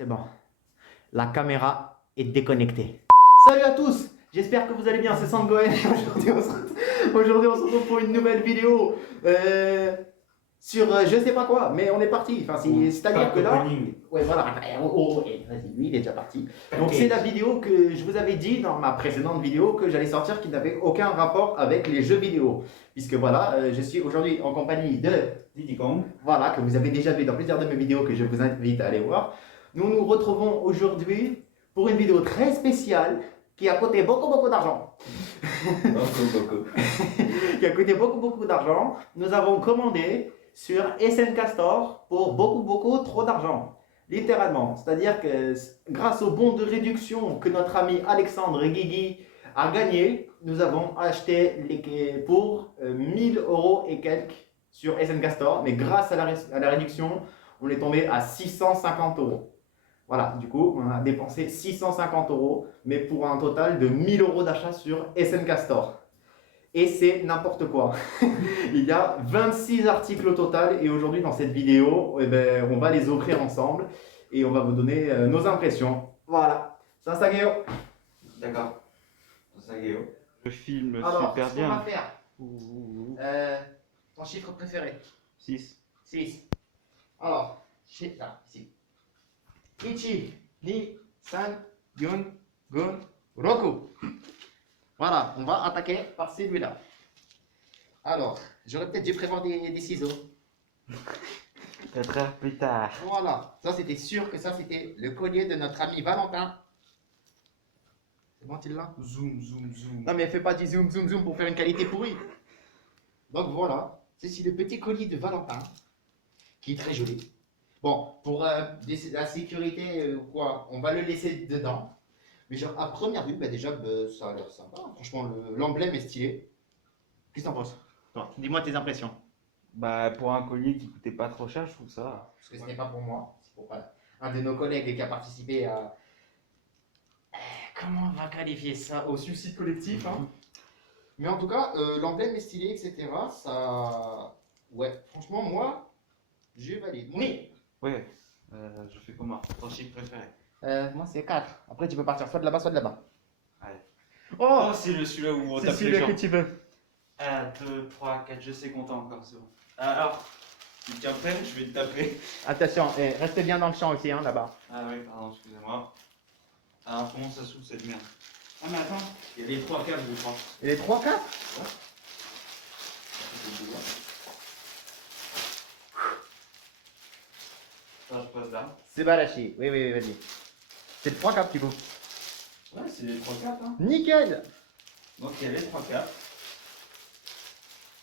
C'est bon. La caméra est déconnectée. Salut à tous, j'espère que vous allez bien, c'est Sangoen. Aujourd'hui on se retrouve pour une nouvelle vidéo sur je sais pas quoi, mais on est parti. Enfin, c'est-à-dire que là... Ouais, voilà. Vas-y, lui il est déjà parti. Donc c'est la vidéo que je vous avais dit dans ma précédente vidéo que j'allais sortir qui n'avait aucun rapport avec les jeux vidéo. Puisque voilà, je suis aujourd'hui en compagnie de Diddy Kong. Voilà, que vous avez déjà vu dans plusieurs de mes vidéos que je vous invite à aller voir. Nous nous retrouvons aujourd'hui pour une vidéo très spéciale qui a coûté beaucoup d'argent. Qui a coûté beaucoup d'argent. Nous avons commandé sur SNK Store pour beaucoup trop d'argent. Littéralement. C'est-à-dire que grâce au bon de réduction que notre ami Alexandre Guigui a gagné, nous avons acheté pour 1000 € et quelques sur SNK Store. Mais grâce à la réduction, on est tombé à 650 €. Voilà, du coup, on a dépensé 650 €, mais pour un total de 1000 € d'achat sur SNK Store. Et c'est n'importe quoi. Il y a 26 articles au total et aujourd'hui dans cette vidéo, eh ben, on va les offrir ensemble et on va vous donner nos impressions. Voilà, c'est un Sageo. D'accord. Sageo. Le film Alors, super ce qu'on va bien. faire, ton chiffre préféré? 6. 6. Alors, là, ici. Ichi, ni, san, yun, gun, roku. Voilà, on va attaquer par celui-là. Alors, j'aurais peut-être dû prévoir des ciseaux. 4 heures plus tard. Voilà, ça c'était sûr que ça c'était le collier de notre ami Valentin. C'est bon, il là? Zoom. Non mais fais pas du zoom pour faire une qualité pourrie. Donc voilà, c'est le petit collier de Valentin, qui est très joli. Bon, pour la sécurité ou quoi, on va le laisser dedans. Mais genre, à première vue, bah déjà, ça a l'air sympa. Franchement, l'emblème est stylé. Qu'est-ce que t'en penses? Dis-moi tes impressions. Bah, pour un collier qui coûtait pas trop cher, je trouve ça. Parce que ce n'est pas pour moi, c'est pour un de nos collègues qui a participé à... Comment on va qualifier ça? Au suicide collectif. Hein. Mais en tout cas, l'emblème est stylé, etc. Ça... Ouais, franchement, moi, je valide. Oui. Ouais. Je fais comment? Ton chiffre préféré? Moi, c'est 4. Après, tu peux partir soit de là-bas, soit de là-bas. Allez. Oh, c'est celui-là où on c'est tape les celui gens. que tu veux. 1, 2, 3, 4, je sais compter encore, c'est bon. Alors, tu tiens prêt? Je vais te taper. Attention, reste bien dans le champ aussi, hein, là-bas. Ah oui, pardon, excusez-moi. Alors, comment ça s'ouvre cette merde? Ah, mais attends, il y a les 3 câbles, je crois. Et les 3 4? Ça, je pose là. C'est balachi. Oui, vas-y. C'est le 3 4 du coup. Ouais, c'est les 3 câbles, hein. Nickel. Donc, il y a les 3 câbles.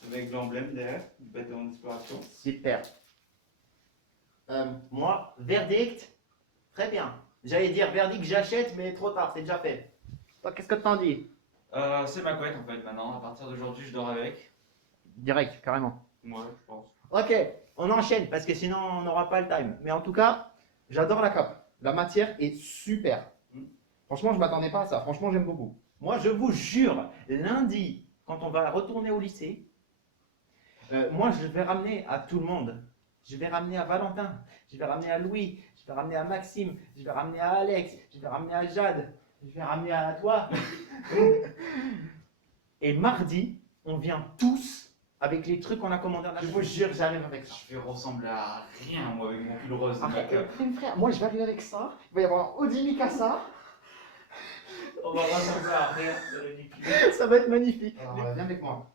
Avec l'emblème derrière, du bâtiment d'exploration. Super. Moi, verdict, très bien. J'allais dire verdict, j'achète, mais trop tard, c'est déjà fait. Toi, qu'est-ce que t'en dis? C'est ma couette en fait maintenant. À partir d'aujourd'hui, je dors avec. Direct, carrément. Moi, je pense. Ok, on enchaîne parce que sinon on n'aura pas le time. Mais en tout cas, j'adore la cape. La matière est super. Franchement, je m'attendais pas à ça. Franchement, j'aime beaucoup. Moi, je vous jure, lundi, quand on va retourner au lycée, moi, je vais ramener à tout le monde. Je vais ramener à Valentin, je vais ramener à Louis, je vais ramener à Maxime, je vais ramener à Alex, je vais ramener à Jade, je vais ramener à toi. Et mardi, on vient tous avec les trucs qu'on a commandés. Je vous jure, j'arrive avec ça. Je vais ressembler à rien moi avec mon pull rose. Frère, moi je vais arriver avec ça. Il va y avoir Audi Mikasa. On va ressembler à rien. C'est ridicule. Ça va être magnifique. Alors, viens avec moi.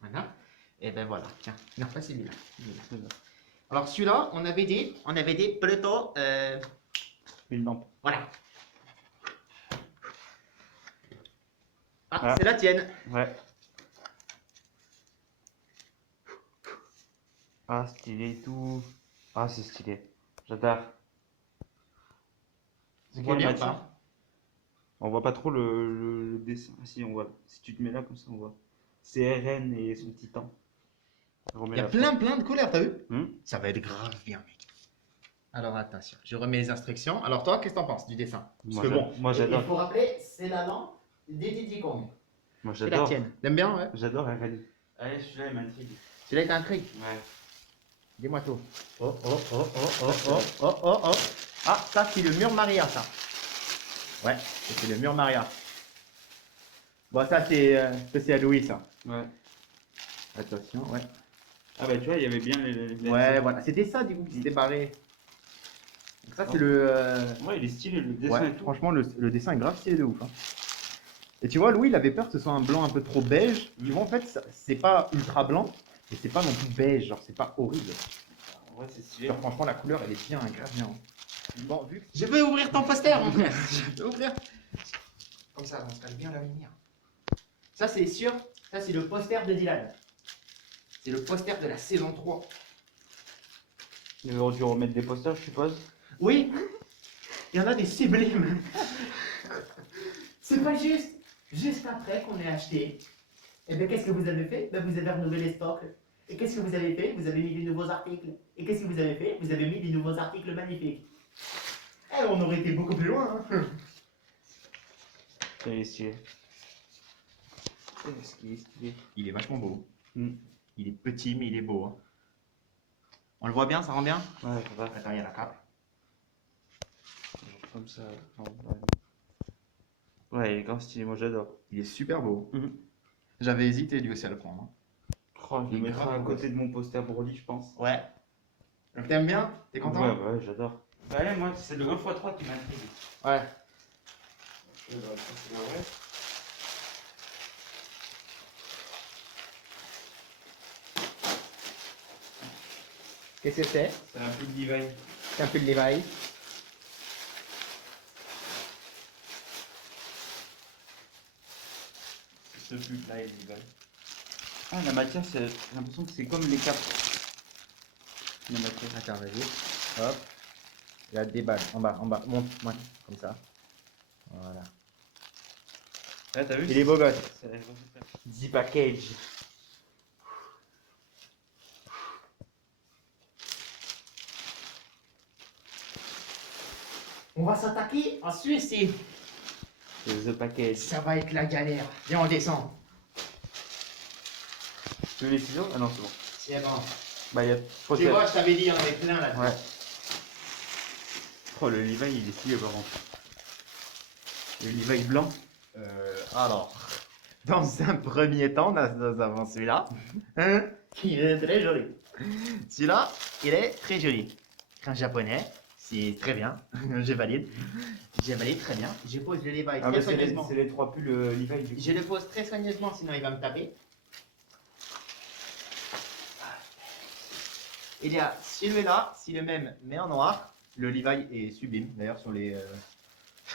Voilà. Et ben voilà, tiens, non pas celui-là. Alors celui-là, on avait dit plutôt, Une lampe. voilà. Ah, Ah. c'est la tienne. Ouais. Ah, stylé et tout. Ah, c'est stylé. J'adore. C'est On voit quelle bien matière? pas. On voit pas trop le dessin. Ah, si, on voit. Si tu te mets là comme ça, on voit. C'est RN et son titan. Il y a plein de couleurs, t'as vu? Hmm. Ça va être grave bien, mec. Alors attention, je remets les instructions. Alors toi, qu'est-ce que t'en penses du dessin? Parce que bon, moi j'adore. il faut rappeler, c'est la lampe des Diddy Kong. Moi C'est la j'adore. tienne. T'aimes bien, ouais? J'adore RN. Allez, celui-là il m'intrigue. Celui-là, il t'intrigue. Ouais. Dis-moi tout. Oh, oh, oh, oh, oh, oh, oh, oh, oh. Ah, ça, c'est le mur Maria, ça. Ouais, c'est le mur Maria. Bon, ça, c'est à Louis, ça. Ouais. Attention, ouais. Ah bah tu vois, il y avait bien les Ouais, voilà. C'était ça, du coup, qui s'était barré. Donc ça, c'est le... Ouais, il est stylé, le dessin Ouais, et tout. franchement, le dessin est grave stylé de ouf. Hein. Et tu vois, Louis, il avait peur que ce soit un blanc un peu trop beige. Tu vois, en fait, c'est pas ultra blanc, et c'est pas non plus beige. Genre, c'est pas horrible. Ouais, c'est stylé. Genre, franchement, la couleur, elle est bien, grave bien. Bon, vu que... Je veux ouvrir ton poster, mon frère. Je veux ouvrir. Comme ça, on se cache bien la lumière. Ça, c'est sûr. Ça, c'est le poster de Dylan. C'est le poster de la saison 3. Ils auraient dû remettre des posters, je suppose. Oui, il y en a des sublimes. C'est pas juste. Juste après qu'on ait acheté, et bien qu'est-ce que vous avez fait? Ben, vous avez renouvelé les stocks. Et qu'est-ce que vous avez fait? Vous avez mis des nouveaux articles. Et qu'est-ce que vous avez fait? Vous avez mis des nouveaux articles magnifiques. Eh, on aurait été beaucoup plus loin. Hein. Il est stylé. Qu'est-ce qu'il est stylé. Il est vachement beau. Mm. Il est petit, mais il est beau. Hein. On le voit bien, ça rend bien? Ouais, ça va. Attends, il y a la cape. Comme ça. Non, ouais. Ouais, il est grave stylé, moi j'adore. Il est super beau. Mhm. J'avais hésité lui aussi à le prendre. Hein. Oh, je Il le est mettrai grave à beau. côté de mon poster Broly, je pense. Ouais. Donc t'aimes bien? T'es content? Ouais, j'adore. Bah allez, moi, c'est le 1x3 qui m'intrigue. Ouais. Je vais le passer le reste. Qu'est-ce que c'est? C'est un peu de Levi. C'est un peu de Levi. Ce pub là, il est Levi. Ah, la matière, j'ai l'impression que c'est comme les capes. La matière. Attends, vas-y. Hop. Il y a des balles. En bas, en bas. Monte, monte. Comme ça. Voilà. Là, t'as vu? Il est beau gosse. C'est- 10 package. On va s'attaquer à celui-ci. C'est The Package. Ça va être la galère. Viens, on descend. Tu veux les ciseaux? Ah non, c'est bon. C'est bon. Bah, il y a trop Tu vois, je t'avais dit, il y en avait plein là. Ouais. Oh, le Levi, il est stylé par contre. Le Levi blanc. Alors, dans un premier temps, nous avons celui-là. Hein, qui est très joli. Celui-là, il est très joli. Un japonais, c'est très bien. Je valide. Je valide très bien. Je pose le Levi Ah, très bah, soigneusement. c'est les trois pulls Levi du coup. Je le pose très soigneusement, sinon il va me taper. Il y a celui-là, si le même, mais en noir. Le Levi est sublime, d'ailleurs, sur les...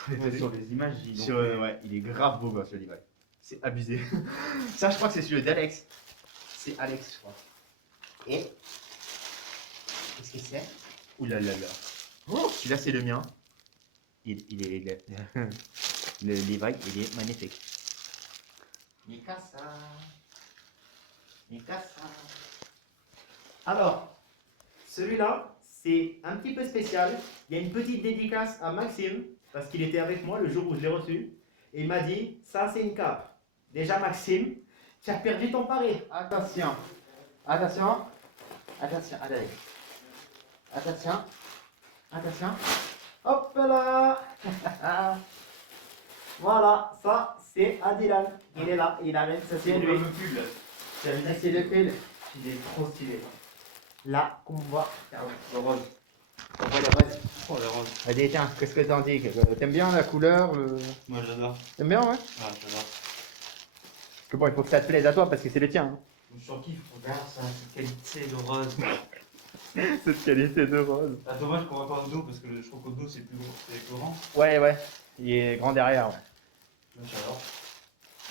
Ouais, sur les images, ils Sur, ont- ouais, il est grave beau gosse le Levi. C'est abusé. Ça, je crois que c'est celui d'Alex. C'est Alex, je crois. Et qu'est-ce que c'est? Ouh là là là. Oh, celui-là, c'est le mien. Le Levi, il est magnifique. Mikasa. Mikasa. Alors, celui-là, c'est un petit peu spécial. Il y a une petite dédicace à Maxime, parce qu'il était avec moi le jour où je l'ai reçu. Et il m'a dit, ça c'est une cape. Déjà Maxime, tu as perdu ton pari. Attention, attention, attention, allez. Attention, attention. Hop là. Voilà, ça c'est Adilan. Il est là, il amène, ça c'est lui. pull. Ça c'est le pull. Il est trop stylé. Là, qu'on voit. Le rose. On voit le reste. Oh, le rose. Allez, tiens, qu'est-ce que t'en dis? T'aimes bien la couleur? Moi, j'adore. T'aimes bien, ouais? Ah, j'adore. Que bon, il faut que ça te plaise à toi parce que c'est le tien. Hein. Je surkiffe, regarde ça, cette qualité de rose. Cette qualité de rose. Ah, dommage qu'on voit pas au dos parce que je trouve qu'au dos c'est plus grand. Ouais, ouais. Il est grand derrière. Ouais. Moi, j'adore.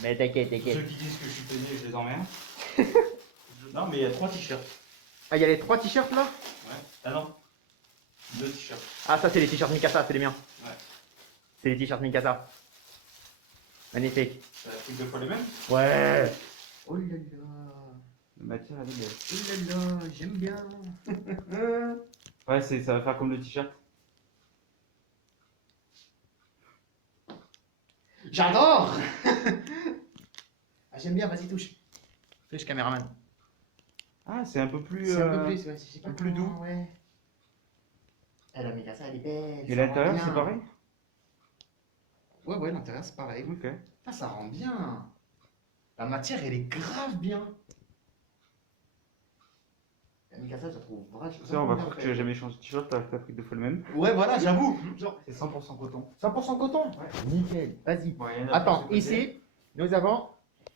Mais t'inquiète, Ceux t'inquiète. qui disent que je suis pénible, je les emmerde. Non, mais il y a 3 t-shirts. Ah, il y a les 3 t-shirts là? Ouais. Ah non. 2 t-shirts. Ah, ça, c'est les t-shirts Mikasa, c'est les miens. Ouais. C'est les t-shirts Mikasa. Magnifique. Ça fait 2 fois les mêmes. Ouais. Oh là là. La matière, elle est belle. Oh là là, j'aime bien. Ouais, ça va faire comme le t-shirt. J'adore. Ah, j'aime bien, vas-y, touche. Touche, caméraman. Ah, c'est un peu plus. C'est un peu plus, ouais, je sais pas plus comment, doux. ouais. Eh, la Mikasa, elle est belle. Et ça rend l'intérieur, bien. c'est pareil? Ouais, ouais, l'intérieur, c'est pareil. Ok. Putain, ça rend bien. La matière, elle est grave bien. La Mikasa, je la trouve Ça, on va bien croire que faite. tu as jamais changé de t-shirt, t'as pris deux fois le même. Ouais, voilà, j'avoue. Genre, C'est 100% coton. 100% coton. Ouais. Nickel. Vas-y. Bon, il y en a Attends, plus de ce côté. ici, nous avons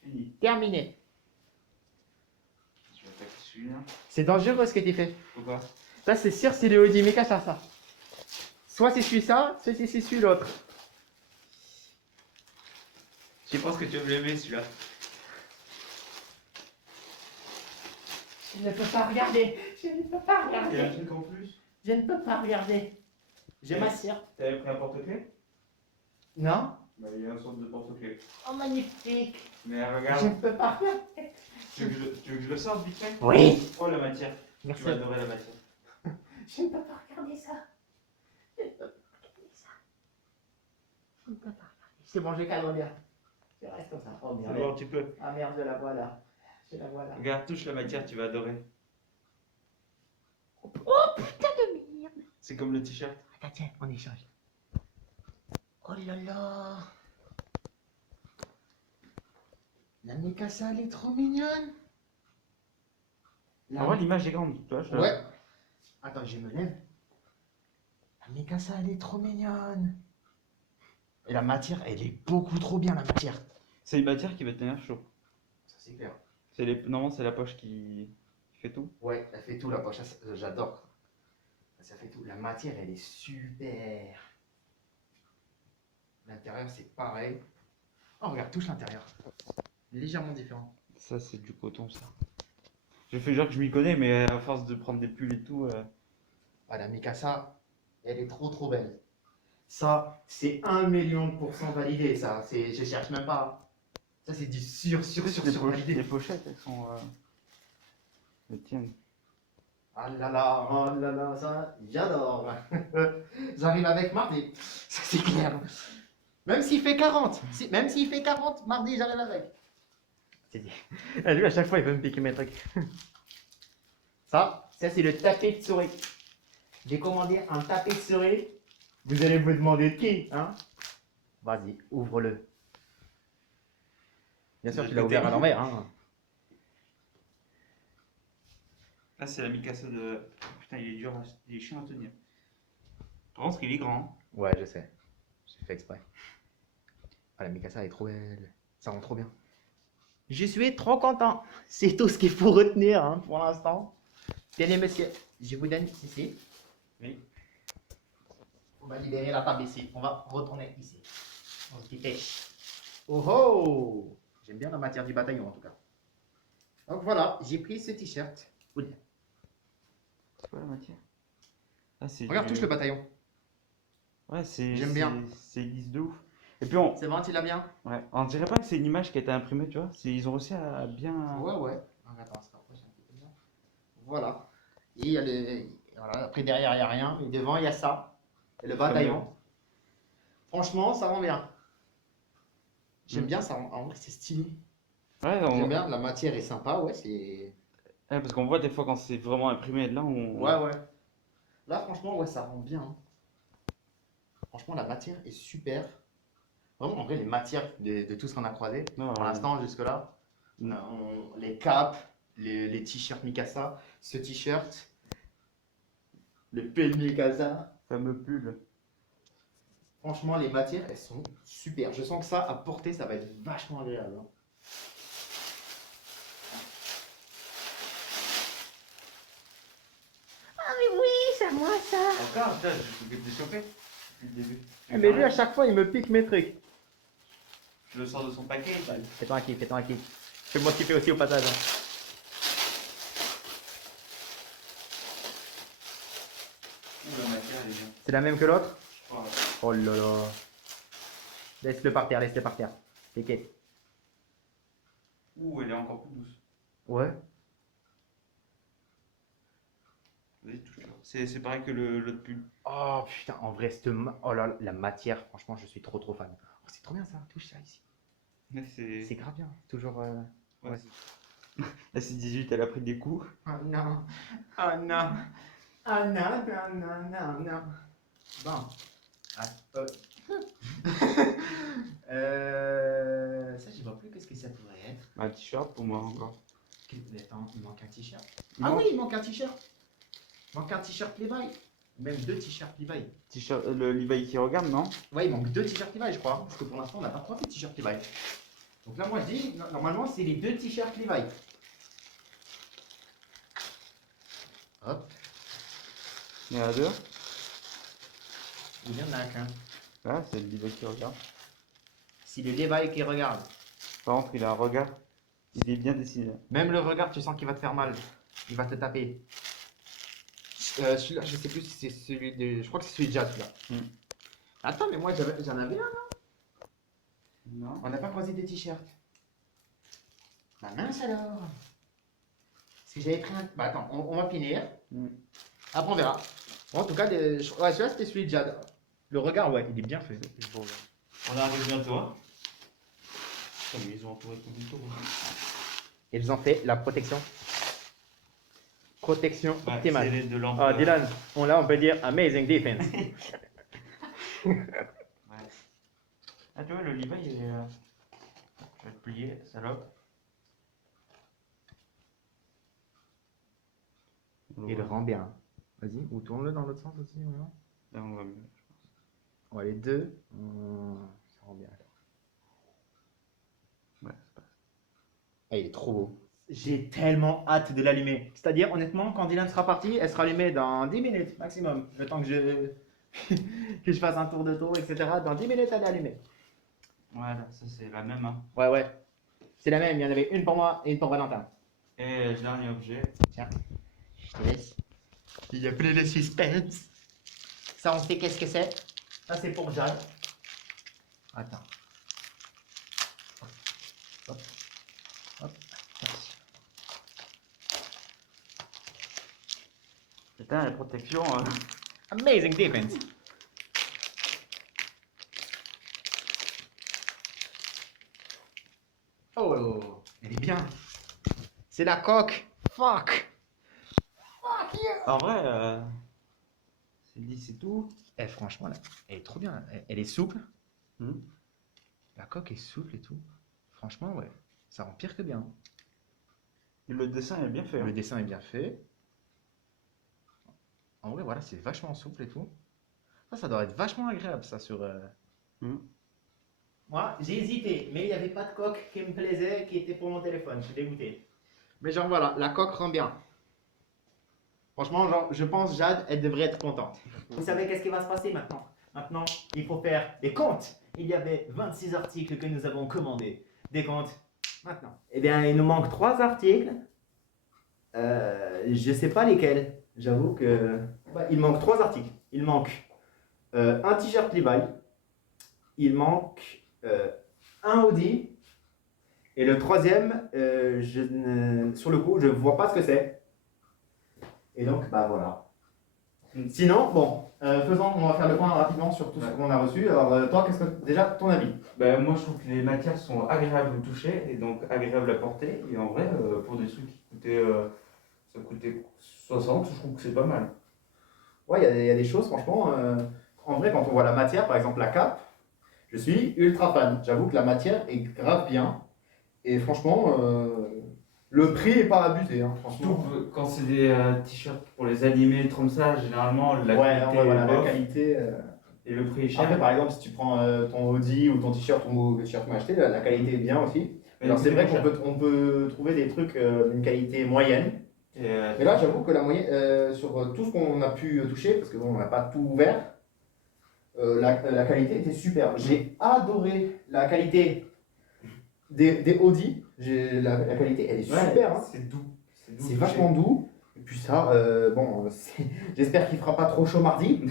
Fini. terminé. Je vais attaquer celui-là. C'est dangereux ce que tu fais. Pourquoi? Ça, c'est sûr, c'est le Audi Mikasa, ça. Soit c'est celui-ça, soit c'est celui l'autre. Je pense que tu vas me l'aimer celui-là. Je ne peux pas regarder. Je ne peux pas Il y a un regarder. truc en plus. Je ne peux pas regarder. Je Ouais. m'assure. T'avais pris un porte-clés? Non? Bah, il y a une sorte de porte-clés. Oh, magnifique. Mais Je regarde, ne peux pas regarder. tu veux que je le sorte vite fait? Oui. Oh, la matière. Merci. Tu vas adorer la matière. Je ne peux pas regarder ça. Je ne peux pas regarder ça. Je ne peux pas regarder. C'est bon, je cadre bien. Je reste comme ça. Oh C'est merde. bon, tu peux. Ah merde, je la vois là. Je la vois là. Regarde, touche la matière, tu vas adorer. Oh putain de merde. C'est comme le t-shirt. Attends, tiens, on échange. Oh là là. La Mikasa, elle est trop mignonne. En vrai, l'image est grande, tu vois. Ouais. Attends, je me lève. La Mikasa, elle est trop mignonne. Et la matière, elle est beaucoup trop bien, la matière. C'est une matière qui va tenir chaud. Ça, c'est clair. Normalement, c'est la poche qui fait tout. Ouais, elle fait tout, la poche. Ça, j'adore. Ça fait tout. La matière, elle est super. L'intérieur, c'est pareil. Oh, regarde, touche l'intérieur. Légèrement différent. Ça, c'est du coton, ça. Je fais genre que je m'y connais, mais à force de prendre des pulls et tout. Ah, la Mikasa, elle est trop trop belle. Ça, c'est 1 million % validé, ça. Je cherche même pas. Ça, c'est du sur validé. Les pochettes, elles sont. Elles tiennent. Ah là là, ça, j'adore. J'arrive avec mardi, ça c'est clair. Même s'il fait 40, même s'il fait 40, mardi, j'arrive avec. C'est dit. Ah, lui, à chaque fois, il veut me piquer mes trucs. Ça c'est le tapis de souris. J'ai commandé un tapis de souris. Vous allez vous demander de qui, hein? Vas-y, ouvre-le. Bien sûr, tu l'as ouvert à l'envers, hein. Là, c'est la Mikasa de. Putain, il est dur, il est chiant à tenir. Par contre, il est grand. Ouais, je sais. J'ai fait exprès. Ah, la Mikasa elle est trop belle. Ça rend trop bien. Je suis trop content. C'est tout ce qu'il faut retenir hein, pour l'instant. Tenez, monsieur, je vous donne ici. Oui. On va libérer la table ici. On va retourner ici. On se dépêche. Oh oh! J'aime bien la matière du bataillon en tout cas. Donc voilà, j'ai pris ce t-shirt. Oula. C'est quoi la matière? Ah, c'est Regarde, touche le bataillon. Ouais, c'est. J'aime bien. C'est lisse de ouf. Et puis, C'est bon, tu l'as bien? ouais, on dirait pas que c'est une image qui a été imprimée, tu vois. Ils ont réussi à bien. Ouais, ouais. Donc, attends, on se rapproche un petit peu bien. Voilà. Et il y a le... voilà. Après, derrière, il n'y a rien. Et devant, il y a ça. Et le bataillon. Franchement, ça rend bien. J'aime bien ça. En vrai, c'est stylé. Ouais, J'aime bien. La matière est sympa. Ouais, c'est. Ouais, parce qu'on voit des fois quand c'est vraiment imprimé, là, on. Ouais, ouais. Là, franchement, ouais, ça rend bien. Hein. Franchement, la matière est super. Vraiment, en vrai, les matières de tout ce qu'on a croisé, Non, pour l'instant, jusque-là, les capes, les t-shirts Mikasa, ce t-shirt, le pull Mikasa. fameux pull. Franchement, les matières, elles sont super. Je sens que ça, à porter, ça va être vachement agréable. Hein. Ah mais oui, c'est à moi ça. Encore, putain, je vais te choper depuis le début. Mais lui, à chaque fois, il me pique mes trucs. Je le sors de son paquet. Fais-toi un kiff, fais-toi un kiff. Fais-moi kiffer aussi au passage. Hein. Ouh, la matière, elle est bien. C'est la même que l'autre? Je crois, ouais. Oh là là. Laisse-le par terre, laisse-le par terre. T'inquiète. Ouh, elle est encore plus douce. Ouais. Vas-y, touche-le. C'est pareil que l'autre pull. Oh putain, en vrai, oh là, là, la matière, franchement, je suis trop trop fan. Oh, c'est trop bien ça, touche ça ici. Mais c'est. C'est grave bien. Toujours. Ouais, Ouais. La 618, elle a pris des coups. Oh non. Oh non. Oh non, non, non, non, non. Bon. Ah, ça, je vois plus qu'est-ce que ça pourrait être. Un t-shirt pour moi encore. Attends, il manque un t-shirt. Il Ah manque- oui, il manque un t-shirt. Il manque un t-shirt Levi. Même 2 t-shirts Levi. T-shirt, le Levi qui regarde, non? Ouais, il manque 2 t-shirts Levi, je crois. Parce que pour l'instant, on n'a pas 3 t-shirts Levi. Donc là, moi, je dis, normalement, c'est les 2 t-shirts Levi. Hop. Il y en a deux. Il y en a qu'un. Là, c'est le Levi qui regarde. C'est le Levi qui regarde. Par contre, il a un regard. Il est bien dessiné. Même le regard, tu sens qu'il va te faire mal. Il va te taper. Celui-là, je sais plus si c'est celui de. Je crois que c'est celui de Jade, celui-là. Attends, mais moi j'en avais un. Non. On n'a pas croisé des t-shirts. Bah mince alors. Parce que j'avais pris un. Bah attends, on va finir. Après on verra. Bon, en tout cas, ouais, celui-là c'était celui de Jade. Le regard, ouais, il est bien fait. On arrive bientôt. Hein. Comme ils ont entouré tout le tour. Ils ont fait la protection. Protection Ouais, optimale. c'est les deux lampes. Ah, Dylan, on peut dire amazing defense. Ouais. Ah, tu vois, le Levi, il est là. Je vais te plier, salope. Il rend bien. Vas-y, ou tourne-le dans l'autre sens aussi. Vraiment. Là, on va mieux. Ouais, les deux, ça rend bien. Ouais, c'est pas. Ah, il est trop beau. J'ai tellement hâte de l'allumer. C'est-à-dire, honnêtement, quand Dylan sera parti, elle sera allumée dans 10 minutes maximum. Le temps que que je fasse un tour de tour, etc. Dans 10 minutes, elle est allumée. Voilà, ça c'est la même. Hein. Ouais, ouais. C'est la même. Il y en avait une pour moi et une pour Valentin. Et le dernier objet. Tiens, je te laisse. Il y a plus de suspense. Ça, on sait qu'est-ce que c'est. Ça, c'est pour Jade. Attends. Hop. Hop. Putain, la protection. Amazing defense. Oh, elle est bien. C'est la coque. Fuck. En vrai, c'est dit, c'est tout. Eh, franchement, elle est trop bien. Elle est souple. Hmm. La coque est souple et tout. Franchement, ouais. Ça rend pire que bien. Et le dessin est bien fait. Le Hein. dessin est bien fait. En vrai, voilà, c'est vachement souple et tout. Ça doit être vachement agréable, ça, sur... Hmm. Moi, j'ai hésité, mais il n'y avait pas de coque qui me plaisait, qui était pour mon téléphone. Je suis dégoûté. Mais genre, voilà, la coque rend bien. Franchement, genre, je pense, Jade, elle devrait être contente. Vous savez qu'est-ce qui va se passer maintenant? Maintenant, il faut faire des comptes. Il y avait 26 articles que nous avons commandés. Des comptes. Maintenant. Eh bien, il nous manque 3 articles. Je sais pas lesquels. J'avoue que... Ouais, il manque 3 articles. Il manque un t-shirt Levi. Il manque un Audi. Et le troisième, sur le coup, je ne vois pas ce que c'est. Et donc, bah voilà. Sinon, bon, on va faire le point rapidement sur tout ce qu'on a reçu. Alors, toi, qu'est-ce que déjà ton avis? Ben, moi, je trouve que les matières sont agréables au toucher et donc agréables à porter. Et en vrai, pour des trucs qui coûtaient, ça coûtait 60, je trouve que c'est pas mal. Ouais, il y a des choses, franchement. En vrai, quand on voit la matière, par exemple la cape, je suis ultra fan. J'avoue que la matière est grave bien. Et franchement, le prix est pas abusé, hein, Surtout franchement. que quand c'est des t-shirts pour les animer, comme ça, généralement, la Ouais, qualité ouais, voilà, est la bof qualité. et le prix est cher. Après, par exemple, si tu prends ton Audi ou ton t-shirt ou le t-shirt qu'on a acheté, la qualité est bien aussi. Mais Alors, c'est vrai moins qu'on cher. peut trouver des trucs d'une qualité moyenne. Et, Mais là, j'avoue que la moyenne, sur tout ce qu'on a pu toucher, parce que bon, on n'a pas tout ouvert, la qualité était super. J'ai adoré la qualité des Audi. La qualité, elle est ouais, super. Hein. c'est doux. C'est doux C'est au vachement toucher. doux. Et puis ça, bon, j'espère qu'il fera pas trop chaud mardi.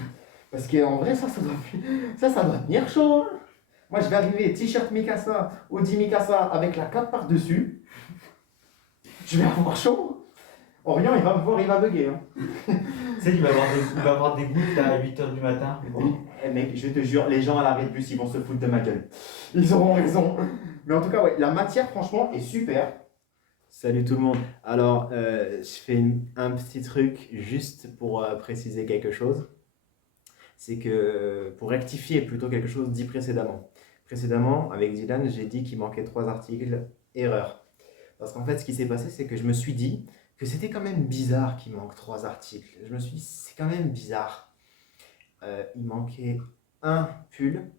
Parce qu'en vrai, ça doit tenir chaud. Hein. Moi, je vais arriver t-shirt Mikasa, Audi Mikasa avec la cape par-dessus. Je vais avoir chaud. Orion, il va me voir, il va bugger. Hein. Tu sais, il va avoir des gouttes à 8h du matin. Eh mec, je te jure, les gens à l'arrêt de bus, ils vont se foutre de ma gueule. Ils auront raison. Mais en tout cas, ouais, la matière, franchement, est super. Salut tout le monde. Alors, je fais un petit truc juste pour préciser quelque chose. C'est que pour rectifier plutôt quelque chose dit précédemment. Précédemment, avec Dylan, j'ai dit qu'il manquait 3 articles. Erreur. Parce qu'en fait, ce qui s'est passé, c'est que je me suis dit que c'était quand même bizarre qu'il manque 3 articles. Je me suis dit, c'est quand même bizarre. Il manquait un pull,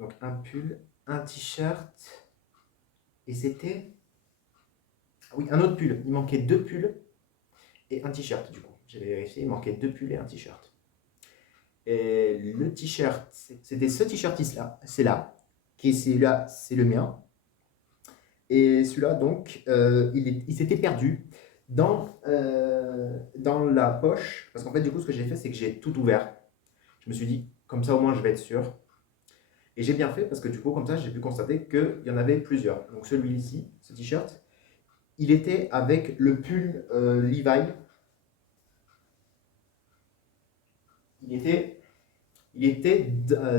donc un pull, un t-shirt, et c'était... Ah oui, un autre pull. Il manquait 2 pulls et un t-shirt du coup. J'avais vérifié, il manquait 2 pulls et un t-shirt. Et le t-shirt, c'était ce t-shirt-là, c'est là, qui est celui-là, c'est le mien. Et celui-là, donc, il s'était perdu dans la poche. Parce qu'en fait, du coup, ce que j'ai fait, c'est que j'ai tout ouvert. Je me suis dit, comme ça, au moins, je vais être sûr. Et j'ai bien fait parce que du coup, comme ça, j'ai pu constater qu'il y en avait plusieurs. Donc, celui-ci, ce t-shirt, il était avec le pull Levi. Il était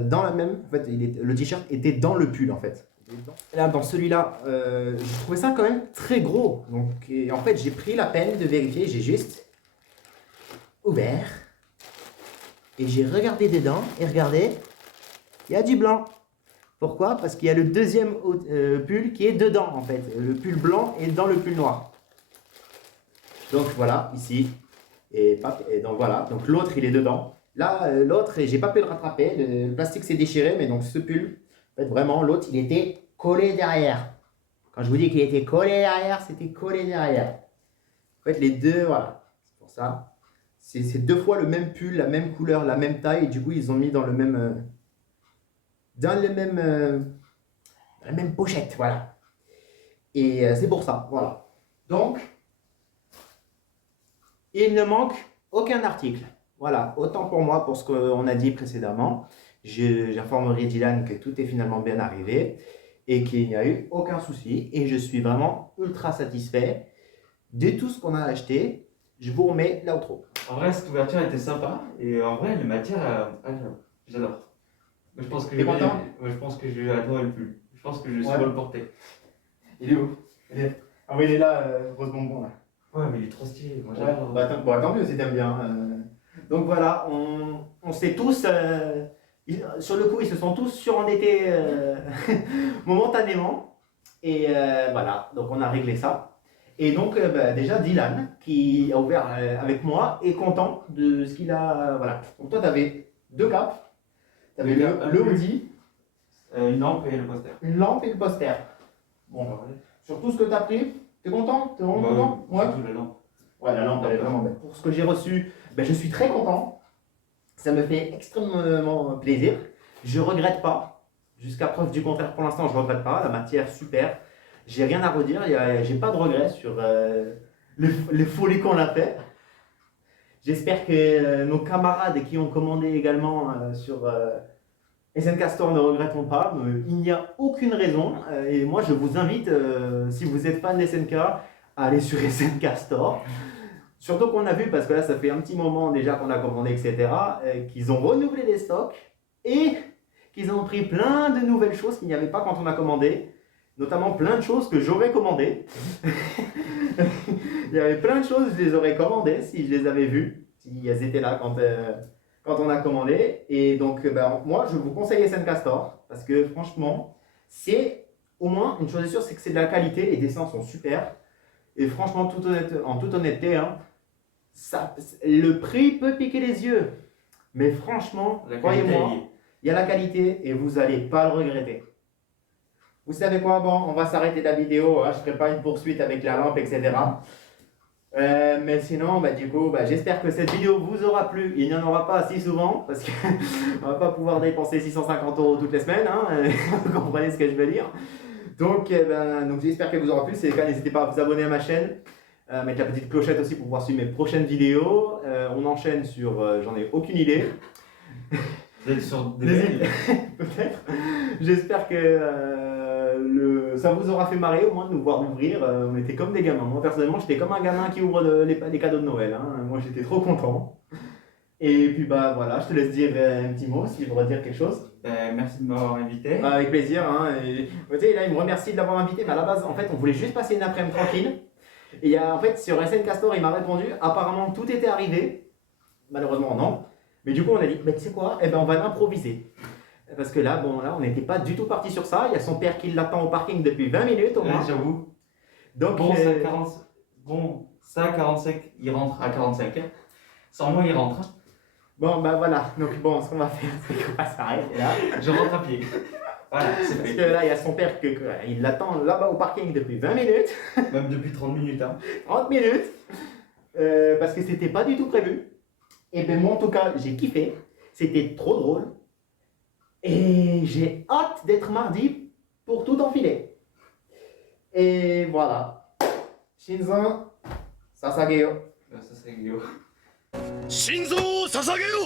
dans la même. En fait, le t-shirt était dans le pull en fait. Là, dans celui-là, j'ai trouvé ça quand même très gros. Donc, en fait, j'ai pris la peine de vérifier. J'ai juste ouvert et j'ai regardé dedans. Et regardez, il y a du blanc. Pourquoi? Parce qu'il y a le deuxième pull qui est dedans en fait. Le pull blanc est dans le pull noir. Donc voilà, ici. Et donc voilà, donc l'autre il est dedans. Là, l'autre, j'ai pas pu le rattraper. Le plastique s'est déchiré, mais donc ce pull, en fait, vraiment, l'autre il était collé derrière. Quand je vous dis qu'il était collé derrière, c'était collé derrière. En fait, les deux, voilà. C'est pour ça. C'est 2 fois le même pull, la même couleur, la même taille. Et du coup, ils ont mis dans le même. Dans la même pochette, voilà. Et c'est pour ça, voilà. Donc, il ne manque aucun article. Voilà, autant pour moi pour ce qu'on a dit précédemment. J'informerai Dylan que tout est finalement bien arrivé et qu'il n'y a eu aucun souci. Et je suis vraiment ultra satisfait de tout ce qu'on a acheté. Je vous remets l'outro. En vrai, cette ouverture était sympa et en vrai, les matières, j'adore. Moi, je pense que T'es content? je pense que je vais adorer le pull. Je pense que je vais le porter. Il est où? Ah oui, il est là, rose bonbon là. Ouais, mais il est trop stylé. Moi, Ouais, j'adore. bah, tant mieux si t'aimes bien. Donc voilà, on s'est tous, sur le coup, ils se sont tous surendettés momentanément. Et voilà, donc on a réglé ça. Et donc bah, déjà Dylan, qui a ouvert avec moi, est content de ce qu'il a. Voilà. Donc toi, tu avais 2 capes. Tu avais le hoodie, Une lampe et le poster. une lampe et le poster. Bon, sur tout ce que tu as pris, t'es content? T'es vraiment content? Ouais. Surtout la lampe. Ouais, la lampe, elle est vraiment belle. Pour ce que j'ai reçu, ben, je suis très content. Ça me fait extrêmement plaisir. Je regrette pas. Jusqu'à preuve du contraire, pour l'instant, je regrette pas. La matière, super. J'ai rien à redire. J'ai pas de regrets sur les folies qu'on a fait. J'espère que nos camarades qui ont commandé également sur SNK Store ne regretteront pas. Il n'y a aucune raison. Et moi, je vous invite, si vous êtes fan d'SNK, à aller sur SNK Store. Surtout qu'on a vu, parce que là, ça fait un petit moment déjà qu'on a commandé, etc., qu'ils ont renouvelé les stocks et qu'ils ont pris plein de nouvelles choses qu'il n'y avait pas quand on a commandé, notamment plein de choses que j'aurais commandées. Il y avait plein de choses, je les aurais commandées si je les avais vues, si elles étaient là quand on a commandé. Et donc, ben, moi, je vous conseille SNK Store, parce que franchement, c'est au moins une chose est sûre, c'est que c'est de la qualité, les dessins sont super. Et franchement, en toute honnêteté, hein, le prix peut piquer les yeux. Mais franchement, croyez-moi, il y a la qualité et vous n'allez pas le regretter. Vous savez quoi? Bon, on va s'arrêter la vidéo. Hein, je ne ferai pas une poursuite avec la lampe, etc. Mais sinon, bah, du coup, bah, j'espère que cette vidéo vous aura plu. Il n'y en aura pas si souvent parce qu'on ne va pas pouvoir dépenser 650 € toutes les semaines. Hein, vous comprenez ce que je veux dire? Donc j'espère qu'elle vous aura plu. Si c'est le cas, n'hésitez pas à vous abonner à ma chaîne, mettre la petite clochette aussi pour pouvoir suivre mes prochaines vidéos. On enchaîne sur, j'en ai aucune idée. Peut-être sur des mails. Peut-être. J'espère que ça vous aura fait marrer au moins de nous voir ouvrir. On était comme des gamins. Moi personnellement, j'étais comme un gamin qui ouvre les cadeaux de Noël. Hein. Moi, j'étais trop content. Et puis bah voilà, je te laisse dire un petit mot si tu veux dire quelque chose. Ben, merci de m'avoir invité. Bah, avec plaisir. Hein, et, tu sais, là, il me remercie de l'avoir invité, mais à la base, en fait, on voulait juste passer une après-midi tranquille. Et en fait, sur SN Castor, il m'a répondu, apparemment, tout était arrivé. Malheureusement, non. Mais du coup, on a dit, bah, tu sais quoi, eh ben, on va l'improviser. Parce que là, bon, là, on n'était pas du tout parti sur ça. Il y a son père qui l'attend au parking depuis 20 minutes au Ouais, moins. j'avoue. Donc, Bon, ça, 45, il rentre à 45 heures. Sans moi, il rentre. Hein. bon, bah voilà. Donc, bon, ce qu'on va faire, c'est qu'on va s'arrêter là. Je rentre à pied. Voilà, c'est Parce fait. que là, il y a son père il l'attend là-bas au parking depuis 20 minutes. Même depuis 30 minutes. Hein. 30 minutes. Parce que c'était pas du tout prévu. Et ben moi, en tout cas, j'ai kiffé. C'était trop drôle. Et j'ai hâte d'être mardi pour tout enfiler. Et voilà. Shinzan, Sasageo. Ça, c'est rigolo. 心臓を捧げよう